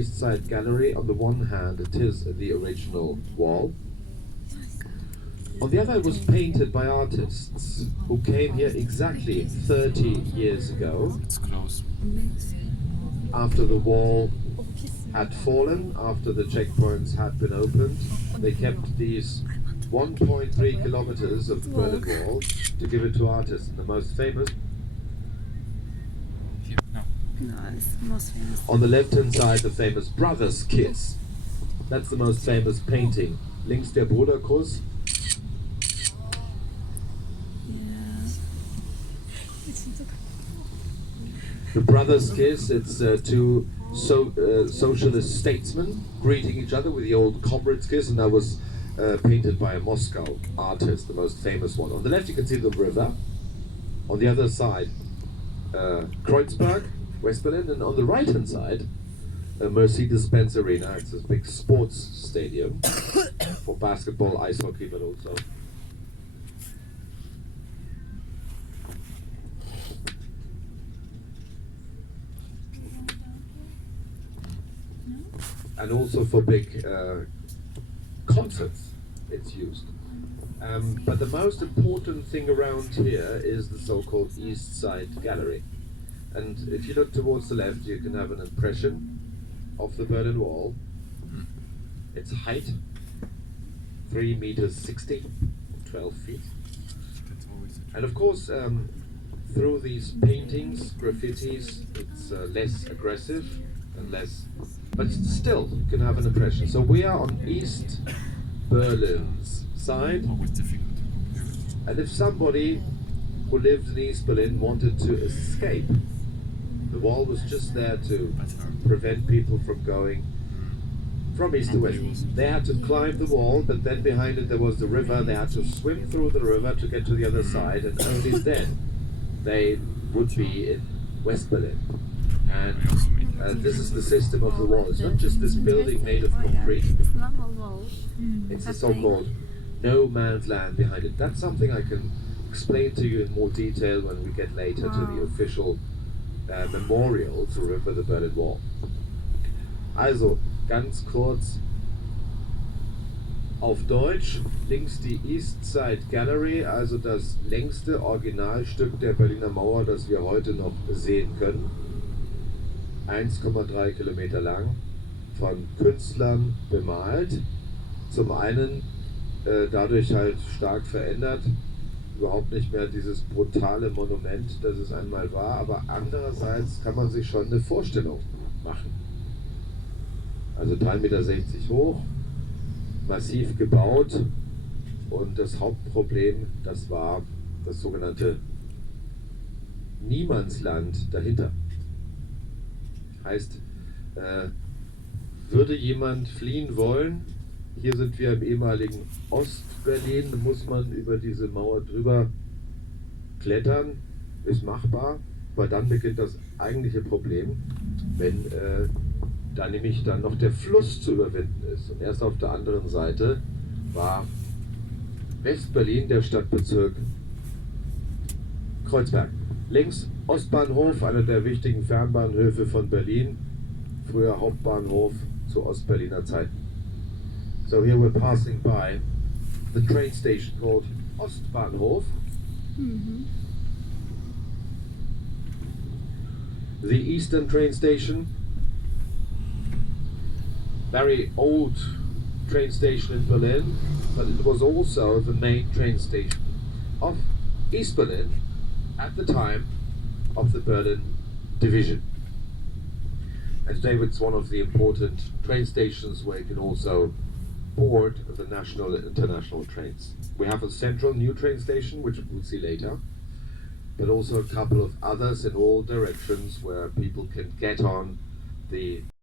East Side Gallery. On the one hand, it is the original wall. On the other, it was painted by artists who came here exactly 30 years ago, It's close. after the wall had fallen, after the checkpoints had been opened. They kept these 1.3 kilometers of the Berlin Wall to give it to artists. And the most famous, Here, no. No, it's most famous. on the left-hand side, the famous Brothers Kiss. That's the most famous painting. Links der Bruderkuss. Yeah. The Brothers Kiss, it's two socialist statesmen greeting each other with the old comrades kiss, and that was painted by a Moscow artist, the most famous one. On the left you can see the river. On the other side, Kreuzberg, West Berlin, and on the right-hand side, Mercedes-Benz Arena. It's a big sports stadium for basketball, ice hockey, but also for big concerts it's used. But the most important thing around here is the so-called East Side Gallery. And if you look towards the left, you can have an impression of the Berlin Wall. Its height, 3 meters 60, 12 feet. That's always. And of course, through these paintings, graffitis, it's less aggressive and less, but still you can have an impression. So we are on East Berlin's side, Always difficult to compare it. and if somebody who lived in East Berlin wanted to escape, the wall was just there to prevent people from going from east to west. They had to climb the wall, but then behind it there was the river. They had to swim through the river to get to the other side, and only then they would be in West Berlin. And I also made this is the system of the wall. It's not just this building made of concrete. It's normal wall. It's the so-called no man's land behind it. That's something I can explain to you in more detail when we get later to the official memorial to remember the Berlin Wall. Also, ganz kurz auf Deutsch, links die East Side Gallery, also das längste Originalstück der Berliner Mauer, das wir heute noch sehen können. 1,3 Kilometer lang, von Künstlern bemalt. Zum einen dadurch halt stark verändert, überhaupt nicht mehr dieses brutale Monument, das es einmal war, aber andererseits kann man sich schon eine Vorstellung machen. Also 3,60 Meter hoch, massiv gebaut, und das Hauptproblem, das war das sogenannte Niemandsland dahinter. Heißt, würde jemand fliehen wollen, hier sind wir im ehemaligen Ostberlin, muss man über diese Mauer drüber klettern, ist machbar, aber dann beginnt das eigentliche Problem, wenn da nämlich dann noch der Fluss zu überwinden ist. Und erst auf der anderen Seite war West-Berlin, der Stadtbezirk Kreuzberg. Links Ostbahnhof, einer der wichtigen Fernbahnhöfe von Berlin, früher Hauptbahnhof zu Ostberliner Zeiten. So here we're passing by the train station called Ostbahnhof. The Eastern train station, very old train station in Berlin, but it was also the main train station of East Berlin at the time of the Berlin Division. And today it's one of the important train stations where you can also board the national and international trains. We have a central new train station, which we'll see later, but also a couple of others in all directions where people can get on the